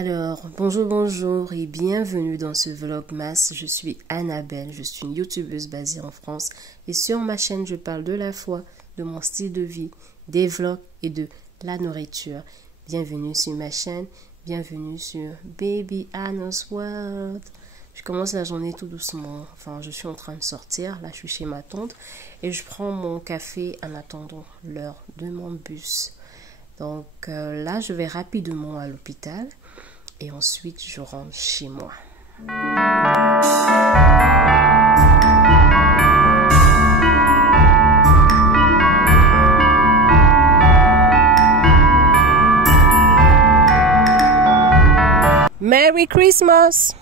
Alors, bonjour et bienvenue dans ce vlogmas. Je suis Annabelle, je suis une youtubeuse basée en France et sur ma chaîne je parle de la foi, de mon style de vie, des vlogs et de la nourriture. Bienvenue sur ma chaîne, bienvenue sur Baby Anna's World. Je commence la journée tout doucement, enfin je suis en train de sortir, là je suis chez ma tante et je prends mon café en attendant l'heure de mon bus. Donc là je vais rapidement à l'hôpital. Et ensuite, je rentre chez moi. Merry Christmas!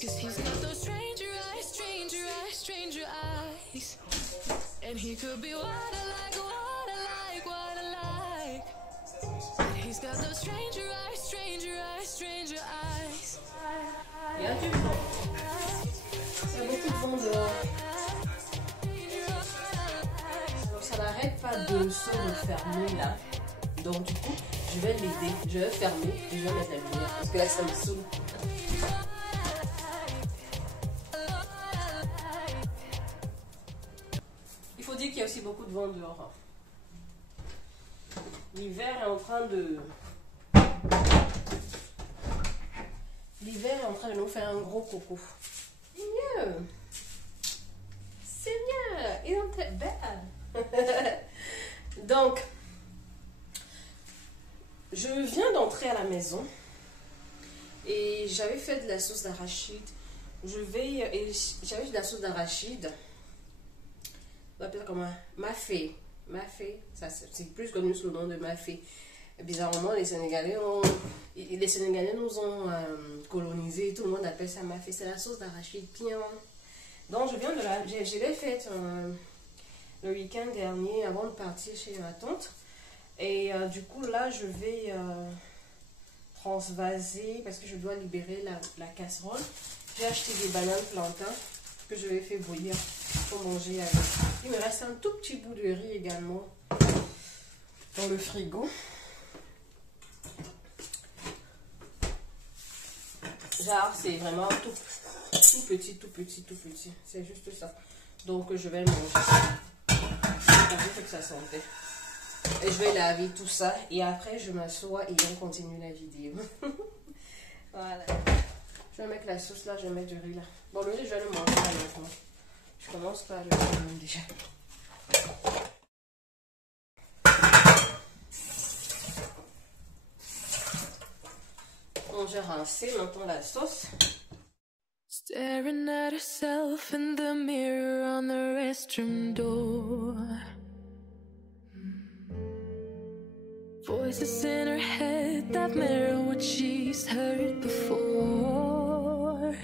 Cause he's got those stranger eyes. And he could be what I like. But he's got those stranger eyes. Il y a du vent. Il y a beaucoup de vent dehors. Donc ça n'arrête pas de se refermer là. Donc du coup, je vais l'aider. Je vais fermer et je vais mettre la lumière. Parce que là, ça me saoule. Il faut dire qu'il y a aussi beaucoup de vent dehors. L'hiver est en train de... L'hiver est en train de nous faire un gros coco. C'est mieux. C'est mieux. Il est très belle. Donc, je viens d'entrer à la maison. Et j'avais fait de la sauce d'arachide. J'avais de la sauce d'arachide. On appelle ça comment? Mafé. Mafé. C'est plus connu sous le nom de mafé. Bizarrement, les Sénégalais nous ont colonisé. Tout le monde appelle ça mafé. C'est la sauce d'arachide bien. Donc, je l'ai faite le week-end dernier avant de partir chez ma tante. Et du coup, là, je vais transvaser parce que je dois libérer la casserole. J'ai acheté des bananes plantains que je vais faire bouillir pour manger avec. Il me reste un tout petit bout de riz également dans le frigo. Genre, c'est vraiment tout petit. C'est juste ça. Donc, je vais manger ça. J'ai que ça sentait. Et je vais laver tout ça. Et après, je m'assois et on continue la vidéo. Voilà. Je vais mettre la sauce là, je vais mettre du riz là. Bon, le riz, je vais le manger maintenant. Je commence par le manger déjà. j'ai rincé maintenant la sauce. Staring at herself in the mirror on the restroom door. Voices in her head that mirror what she's heard before.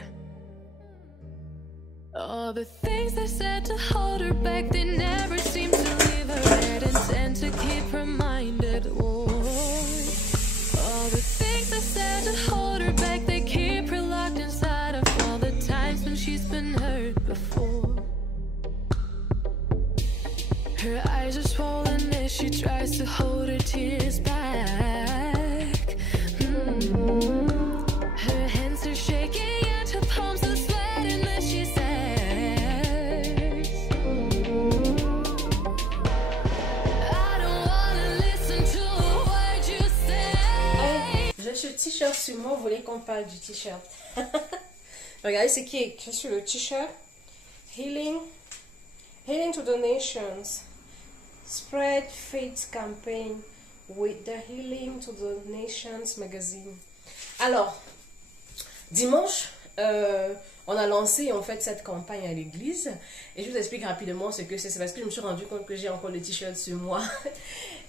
All the things they said to hold her back, they never seem to leave her head and tend to keep her mind at war. All the things they said to hold her back, they keep her locked inside of all the times when she's been hurt before. Her eyes are swollen as she tries to hold her tears back. Her hands are shaking and her palms are sweating as she says, I don't wanna listen to a word you say. J'ai ce t-shirt sur moi, vous voulez qu'on parle du t-shirt? Regardez ce qui est écrit sur le t-shirt. Healing to the nations. Spread faith campaign with the Healing to the Nations magazine. Alors, dimanche, on a lancé en fait cette campagne à l'église. Et je vous explique rapidement ce que c'est. C'est parce que je me suis rendu compte que j'ai encore le t-shirt sur moi.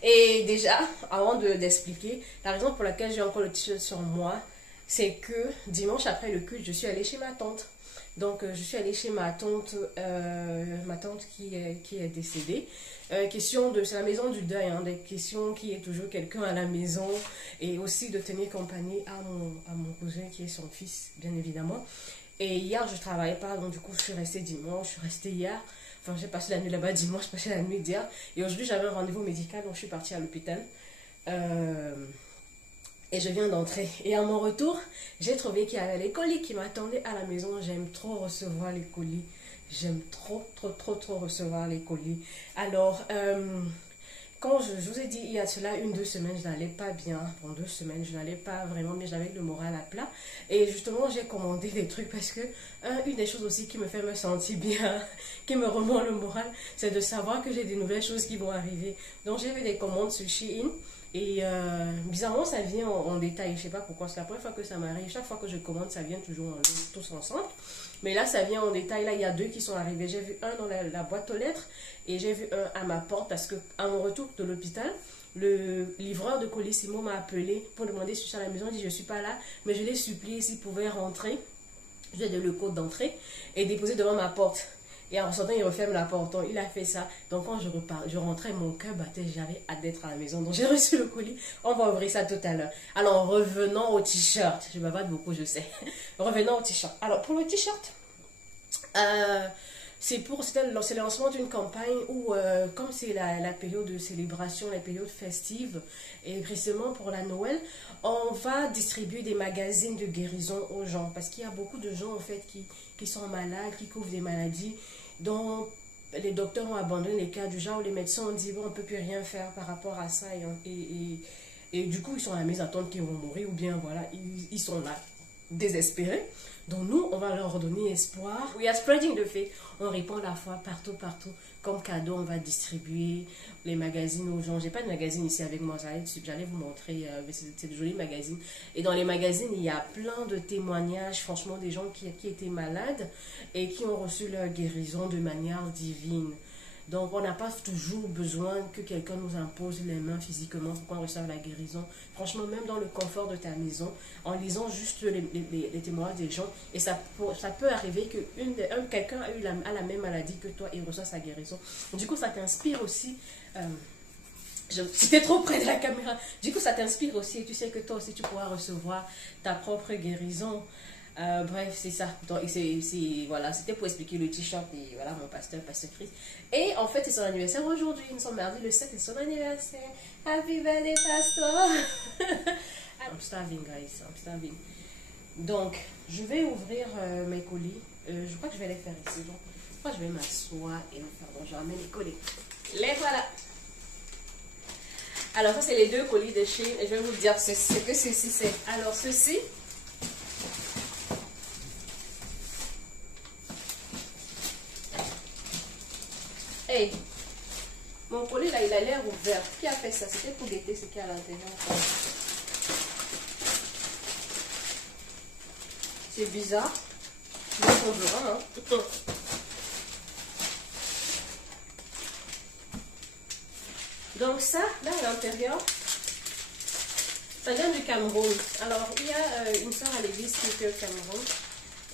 Et déjà, avant d'expliquer, la raison pour laquelle j'ai encore le t-shirt sur moi, c'est que dimanche après le culte, je suis allée chez ma tante. Donc, je suis allée chez ma tante qui est décédée. C'est la maison du deuil, hein, des questions qui est toujours quelqu'un à la maison et aussi de tenir compagnie à mon cousin qui est son fils, bien évidemment. Et hier, je ne travaillais pas, donc du coup, je suis restée dimanche, je suis restée hier. Enfin, j'ai passé la nuit là-bas dimanche, j'ai passé la nuit d'hier. Et aujourd'hui, j'avais un rendez-vous médical, donc je suis partie à l'hôpital. Et je viens d'entrer. Et à mon retour, j'ai trouvé qu'il y avait les colis qui m'attendaient à la maison. J'aime trop recevoir les colis. J'aime trop recevoir les colis. Alors, quand je vous ai dit il y a cela 1-2 semaines, je n'allais pas bien. Pendant 2 semaines, je n'allais pas vraiment bien. J'avais le moral à plat. Et justement, j'ai commandé des trucs parce que une des choses aussi qui me fait me sentir bien, qui me remonte le moral, c'est de savoir que j'ai des nouvelles choses qui vont arriver. Donc, j'ai fait des commandes sur Shein. Et bizarrement, ça vient en détail. Je sais pas pourquoi. C'est la première fois que ça m'arrive. Chaque fois que je commande, ça vient toujours tous ensemble. Mais là, ça vient en détail. Là, il y a 2 qui sont arrivés. J'ai vu un dans la boîte aux lettres et j'ai vu un à ma porte parce que à mon retour de l'hôpital, le livreur de Colissimo m'a appelé pour demander si je suis à la maison. Il dit, je suis pas là, mais je l'ai supplié s'il pouvait rentrer. Je lui ai donné le code d'entrée et déposer devant ma porte. Et en sortant, il referme la porte. Donc, il a fait ça. Donc, quand je rentrais, mon cœur battait. J'avais hâte d'être à la maison. Donc, j'ai reçu le colis. On va ouvrir ça tout à l'heure. Alors, revenons au t-shirt. Je bavade beaucoup, je sais. Revenons au t-shirt. Alors, pour le t-shirt, c'est le lancement d'une campagne où, comme c'est la période de célébration, la période festive, et précisément pour la Noël, on va distribuer des magazines de guérison aux gens. Parce qu'il y a beaucoup de gens, en fait, qui sont malades, qui couvrent des maladies dont les docteurs ont abandonné les cas du genre où les médecins ont dit bon, on ne peut plus rien faire par rapport à ça et du coup ils sont à la maison attendent qu'ils vont mourir ou bien voilà ils sont là désespérés. Donc nous on va leur donner espoir. We are spreading the faith. On répand la foi partout comme cadeau. On va distribuer les magazines aux gens. J'ai pas de magazine ici avec moi, j'allais vous montrer, c'est de jolis magazines. Et dans les magazines il y a plein de témoignages franchement des gens qui étaient malades et qui ont reçu leur guérison de manière divine. Donc, on n'a pas toujours besoin que quelqu'un nous impose les mains physiquement pour qu'on reçoive la guérison. Franchement, même dans le confort de ta maison, en lisant juste les témoignages des gens, et ça peut arriver que quelqu'un a la même maladie que toi et reçoit sa guérison. Du coup, ça t'inspire aussi. J'étais trop près de la caméra. Du coup, ça t'inspire aussi et tu sais que toi aussi, tu pourras recevoir ta propre guérison. Bref, c'est ça. Donc, voilà, c'était pour expliquer le t-shirt et voilà, mon pasteur Chris. Et en fait, c'est son anniversaire aujourd'hui. Nous sommes mardi le 7 et son anniversaire. Happy birthday, pasteur! I'm starving, guys. I'm starving. Donc, je vais ouvrir mes colis. Je crois que je vais les faire ici. Donc, je crois que je vais m'asseoir et le faire. Donc, je ramène les colis. Les voilà! Alors, ça, c'est les 2 colis de Shein. Et je vais vous dire ce que ceci c'est. Alors, ceci. Hey, mon colis là, il a l'air ouvert. Qui a fait ça? C'était pour guetter ce qu'il y a à l'intérieur. C'est bizarre. Mais on verra, hein. Donc ça, là à l'intérieur, ça vient du Cameroun. Alors, il y a une soeur à l'église qui était au Cameroun.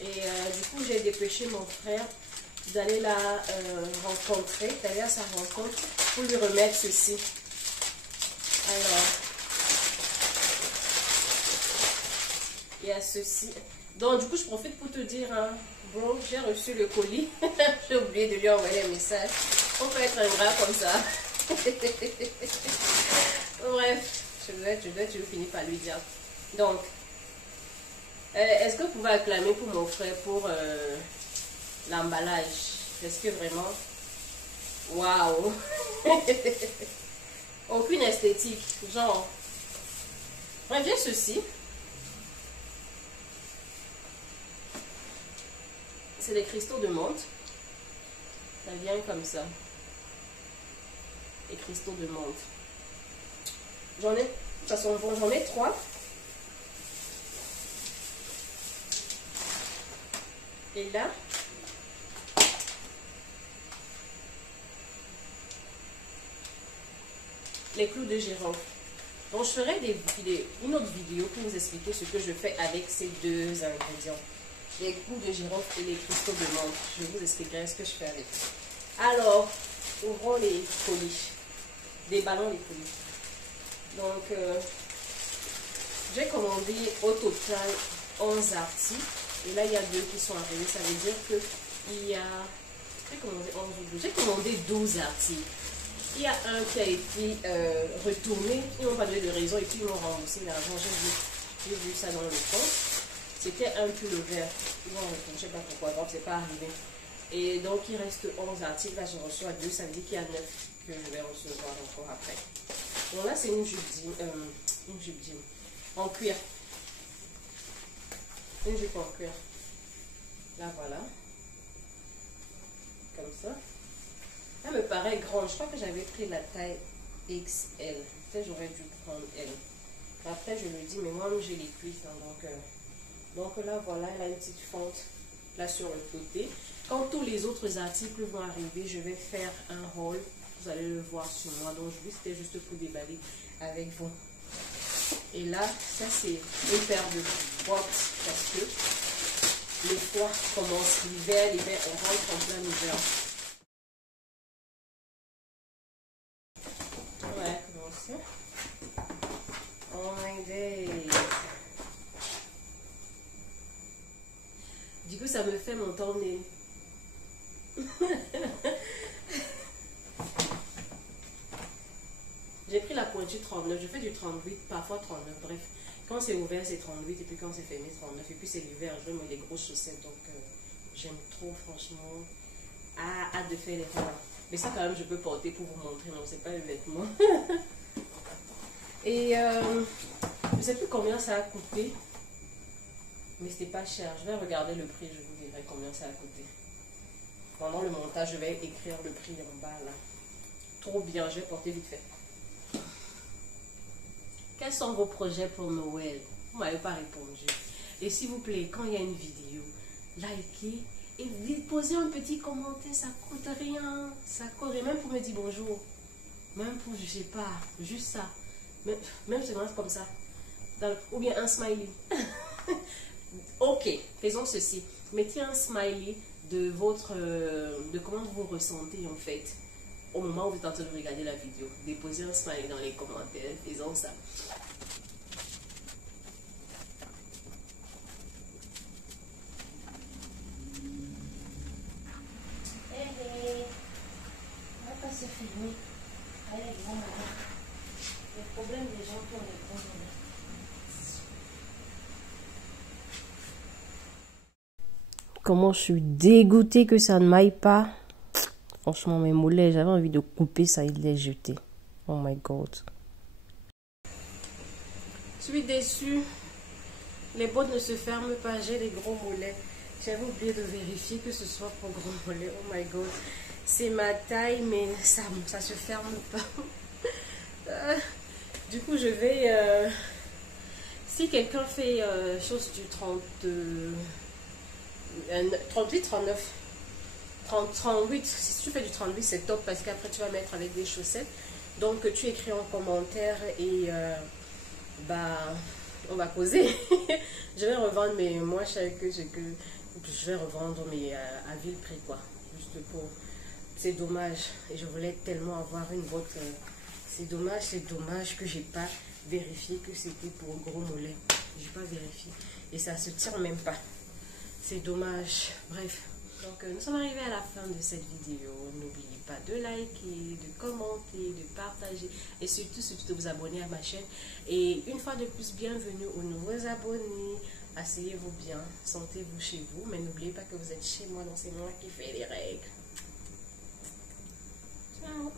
Et du coup, j'ai dépêché mon frère d'aller la rencontrer, d'aller à sa rencontre pour lui remettre ceci. Alors, il y a ceci. Donc, du coup, je profite pour te dire, hein, bro, j'ai reçu le colis. J'ai oublié de lui envoyer un message. On peut être ingrat comme ça. Bref, je finis par lui dire. Donc, est-ce que vous pouvez acclamer pour mon frère pour l'emballage? Est-ce que vraiment... Waouh! Aucune esthétique, genre... Bref, j'ai ceci. C'est des cristaux de menthe. Ça vient comme ça. Les cristaux de menthe. J'en ai, de toute façon, bon, j'en ai 3. Et là, les clous de girofle. Donc, je ferai une autre vidéo pour vous expliquer ce que je fais avec ces deux ingrédients. Les clous de girofle et les cristaux de menthe. Je vous expliquerai ce que je fais avec. Alors, ouvrons les colis. Déballons les colis. Donc, j'ai commandé au total 11 articles. Et là, il y a 2 qui sont arrivés. Ça veut dire qu'il y a... J'ai commandé 11 ou 12. J'ai commandé 12 articles. Il y a un qui a été retourné. Ils n'ont pas donné de raison et puis ils m'ont remboursé l'argent. J'ai vu ça dans le compte. C'était un pull vert. Ils m'ont retourné. Je ne sais pas pourquoi. Donc, c'est pas arrivé. Et donc, il reste 11 articles. Là, je reçois 2. Ça veut dire qu'il y a 9 que je vais recevoir encore après. Donc là, c'est une jupe jean en cuir. Une jupe en cuir. Là, voilà. Comme ça. Elle me paraît grande. Je crois que j'avais pris la taille XL. Peut-être j'aurais dû prendre L. Après, je le dis, mais moi, j'ai les cuisses. Hein, donc là, voilà, elle a une petite fente là sur le côté. Quand tous les autres articles vont arriver, je vais faire un haul. Vous allez le voir sur moi. Donc, c'était juste pour déballer avec vous. Et là, ça, c'est une paire de bottes parce que le froid commence l'hiver. L'hiver, on rentre en plein hiver. Ouais, comment ça? Oh my days. Du coup, ça me fait mon tourner. J'ai pris la pointure 39, je fais du 38, parfois 39, bref. Quand c'est ouvert, c'est 38, et puis quand c'est fermé, 39. Et puis c'est l'hiver, je vais mettre des grosses chaussettes, donc j'aime trop, franchement. Hâte de faire les rois. Mais ça, quand même, je peux porter pour vous montrer, non, c'est pas le vêtement. Et je sais plus combien ça a coûté, mais c'était pas cher. Je vais regarder le prix, je vous dirai combien ça a coûté. Pendant le montage, je vais écrire le prix en bas, là. Trop bien, je vais porter vite fait. Quels sont vos projets pour Noël? Vous ne m'avez pas répondu. Et s'il vous plaît, quand il y a une vidéo, likez et posez un petit commentaire. Ça ne coûte rien. Ça coûte rien. Même pour me dire bonjour. Même pour, je ne sais pas, juste ça. Même seulement comme ça. Ou bien un smiley. Ok, faisons ceci. Mettez un smiley de comment vous vous ressentez en fait. Au moment où vous êtes en train de regarder la vidéo, déposez un smiley dans les commentaires, faisons ça. On va pas se filmer. Allez, les grands moments. Le problème des gens qui ont les grands moments. Comment je suis dégoûtée que ça ne m'aille pas. Franchement, mes mollets, j'avais envie de couper ça et de les jeter. Oh my God. Je suis déçue. Les bottes ne se ferment pas. J'ai des gros mollets. J'avais oublié de vérifier que ce soit pour gros mollets. Oh my God. C'est ma taille, mais ça se ferme pas. Du coup, je vais... Si quelqu'un fait chose du 38, 39, 30, 38, si tu fais du 38, c'est top parce qu'après tu vas mettre avec des chaussettes. Donc tu écris en commentaire et bah on va causer. Je vais revendre mes moins cher que je vais revendre mes à vil prix quoi. Juste pour, c'est dommage et je voulais tellement avoir une botte. C'est dommage que j'ai pas vérifié que c'était pour gros mollets. J'ai pas vérifié et ça se tire même pas. C'est dommage. Bref. Donc nous sommes arrivés à la fin de cette vidéo. N'oubliez pas de liker, de commenter, de partager et surtout de vous abonner à ma chaîne. Et une fois de plus, bienvenue aux nouveaux abonnés. Asseyez-vous bien, sentez-vous chez vous, mais n'oubliez pas que vous êtes chez moi, donc c'est moi qui fais les règles. Ciao.